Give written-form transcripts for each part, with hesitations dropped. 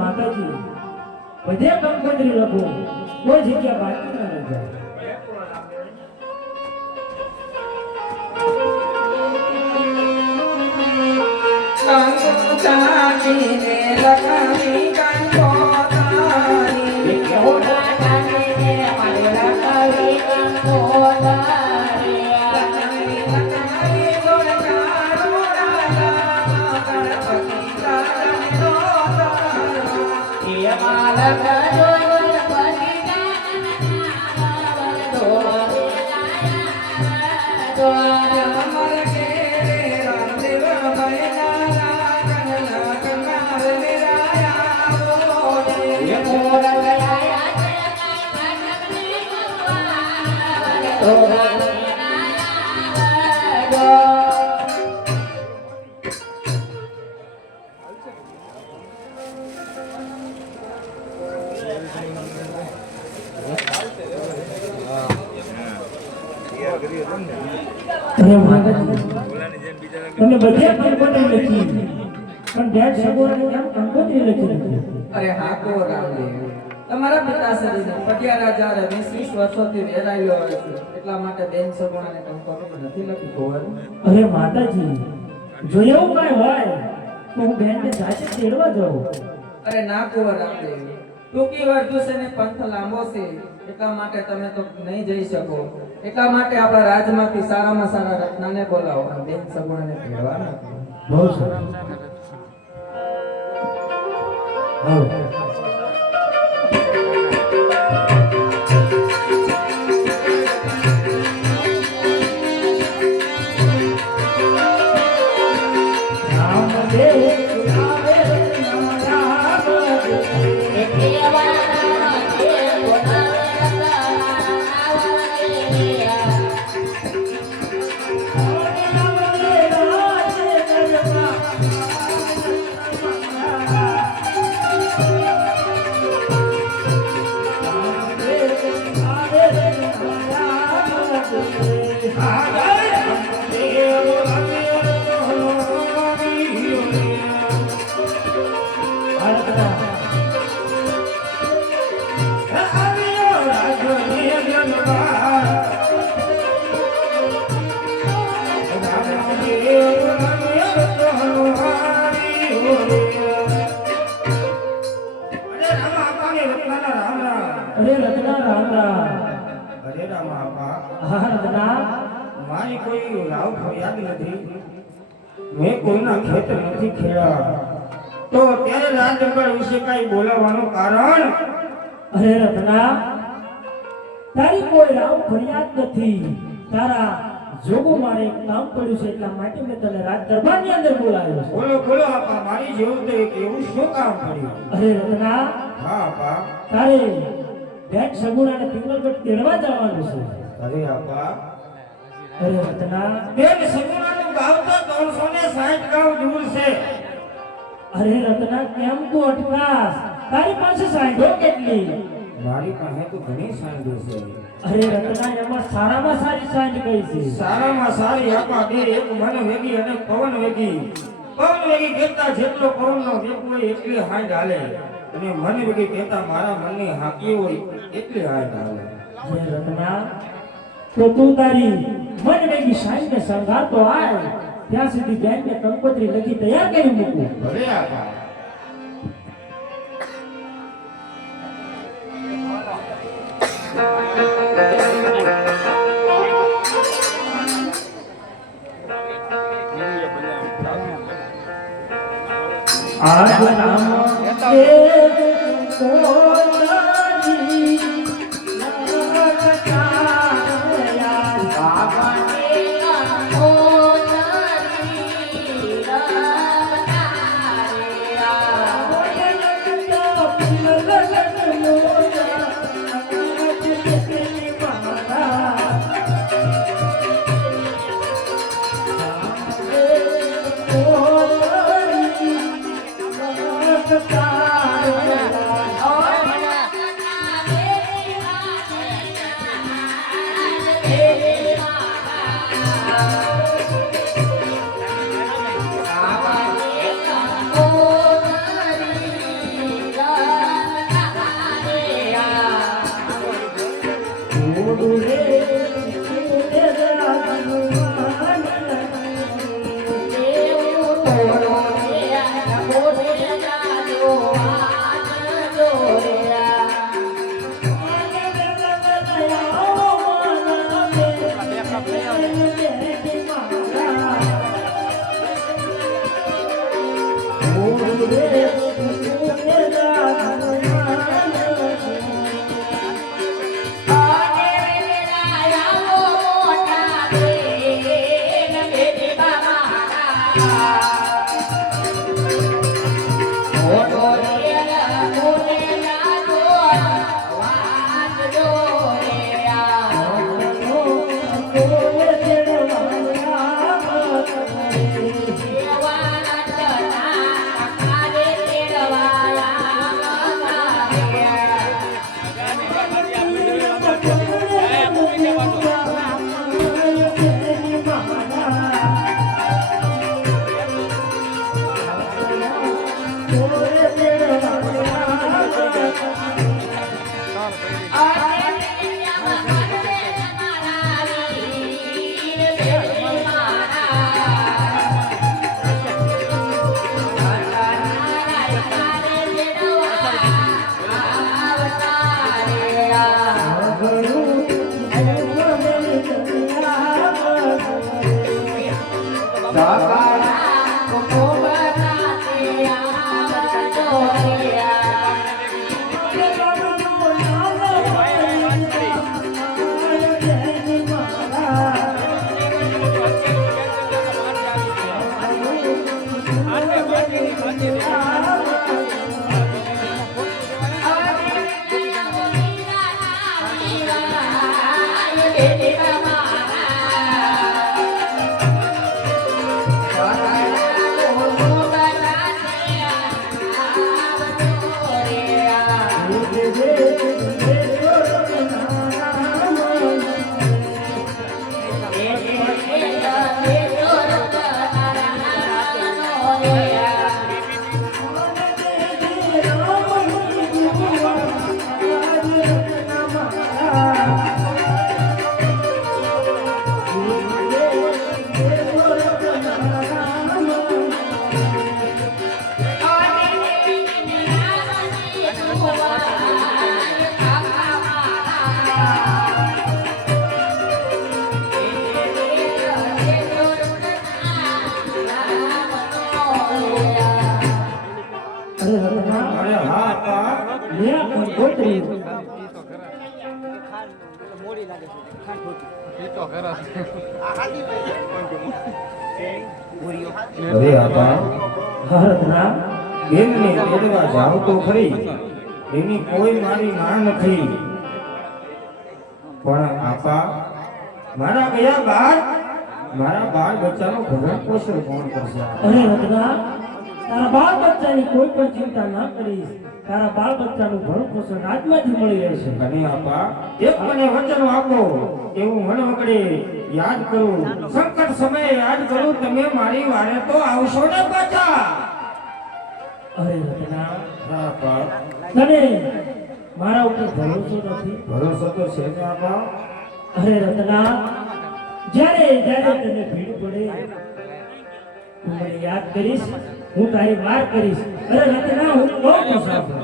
માતાજી બધે કંકોત્રી લખો કોઈ જગ્યા બાકી ના રહે ચાની ને લખાવી કંકોત્રી કેવો ચાની ને મારે લખાવી કંકોત્રી લખાવી ગોળકારો રાજા ગણપતિ દાદાને રોતા એ મારા ગજો ગણપતિ દાદાને રોતા અમર કે રામદેવ ભયના તમે બધે કંકોત્રી લખી પણ ડેડ સગોરાને કેમ કંકોત્રી લખી? અરે હા કો રામદેવ તમારા પિતાશ્રીને પટિયા રાજા 20 વર્ષોથી વેરાયેલો હોય છે એટલા માટે બેન સગોરાને કંકોત્રી નથી લખી ખબર. અરે માતાજી જો એવું કાંઈ હોય તો હું બેનને જાતે તેડવા જાઉં. અરે ના કો રામદેવ ટૂંકી વર્ધુ છે ને પંથ લાંબો છે એટલા માટે તમે તો નહીં જઈ શકો. એટલા માટે આપણા રાજમાંથી સારામાં સારા રત્નાને બોલાવો અને બેન સગુણાને તેડવા નાખો. બહુ સરસ. હા મારી કોઈ રાવ ફરિયાદ નથી, મેં કોઈના ખેતર નથી ખેડ્યા, તો અત્યારે રાજનગર વિશે કઈ બોલાવવાનું કારણ? અરે રત્ના તારી કોઈ રાવ ફરિયાદ નથી, તારા જોગો મારે એક કામ પડ્યું છે એટલા માટે મેં તને રાજ દરબારની અંદર બોલાવ્યો છે. બોલો બોલો આપા, મારી જેવું તો એક એવું શું કામ પડ્યું? અરે રત્ના હા આપા, તારે બેટ સગુણાને પિંગલગઢ તેડવા જવાનું છે. અરે આપા, અરે રત્ના બેન સગુણાનું ગાવ તો 360 ગાવ દૂર છે. અરે રત્ના કેમ તું અટકાસ? તારી પાસે સાંભળો કેટલી? મારી પાસે તો ઘણી સાંજો છે. અરે રત્ના એમાં સારામાં સારી સાંજ કઈ છે? સારામાં સારી આપા બે, એક મન વેગી અને પવન વેગી. પવન વેગી કહેતા જેટલો પવનનો વેગ હોય એટલી હાંડ હાલે, અને મન વેગી કહેતા મારા મનની હાકી હોય એટલી હાંડ હાલે. અરે રત્ના તો તું તારી મન વેગી સાંજને સંગાતો આય, ત્યાં સુધી બેનને કંકોત્રી લખી તૈયાર કરી મૂકું. ભલે આપા. આજ નામ દેવ કોતારી અરે હા આપા અરે આપા ભારતના બેનને તેડવા જાવ તો ખરી, એની કોઈ મારી ના નથી, પણ આપા મારા ગયા બાદ મારા બાળ બચ્ચાનો ભરણ પોષણ કોણ કરશે? અરે રત્ના, તારા બાળ બચ્ચાની કોઈ પણ ચિંતા ના કરીશ. તારા બાળ બચ્ચાનું ભરણ પોષણ રાજમાંથી મળી રહેશે. અને આપા એક મને વચન આપો, એવું મને વગડે યાદ કરું, સંકટ સમયે યાદ કરું, તમે મારી વારે તો આવશો ને પાછા? અરે રત્ના, હા આપા, તને મારા ઉપર ભરોસો નથી? ભરોસો તો છે ને આપા. અરે રત્ના, જ્યારે જ્યારે તને ભીડ પડે તું મને યાદ કરીશ, હું તારી વાર કરીશ. અરે રત્ના, હું બહુ મુસાફર.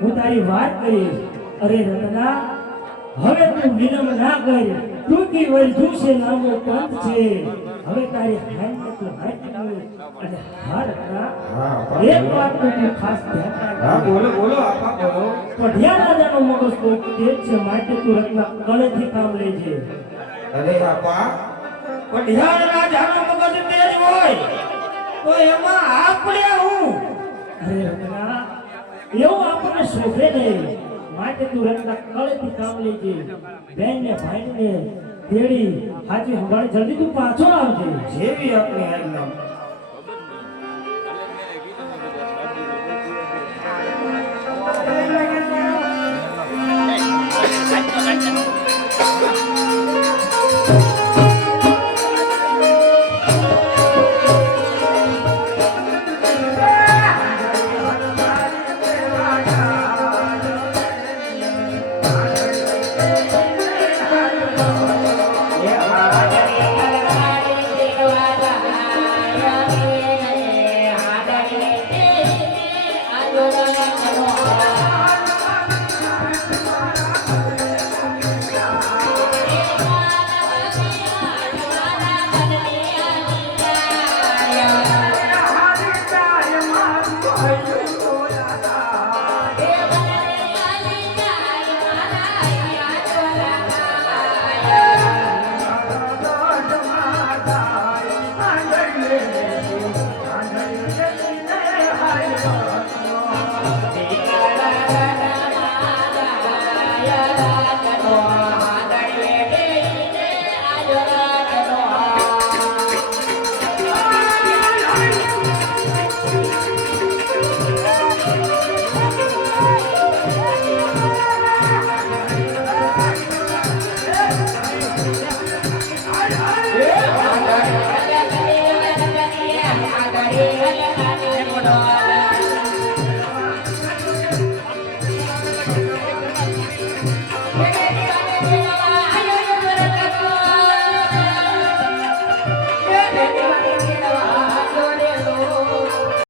હું તારી વાત કરીશ. અરે રત્ના, હવે તું વિલંબ ના કર, ટૂંકી વરજુ છે, લાંબો પંથ છે. હવે તારી હાઈટ તું હાઈટ અને હા રત્ના, હા આપા, એક વાત તો તું ખાસ ધ્યાન હા રાખ. બોલો બોલો આપા, બોલો. પઢિયા રાજાનો મગજ તો તેજ છે, માટે તું રત્ના કળેથી કામ લેજે. અરે આપા, પઢિયાર રાજાનો મગજ તેજ હોય તો એમાં આપણે હું? અરે રત્ના, એવું આપણને શોભે નહીં, માટે તું રત્ના કળેથી કામ લેજે. બેન ને ભાઈ ને તેડી હાજી હંભાળી જલ્દી તું પાછો આવજે. જેવી આપણી આજ્ઞા. Thank you.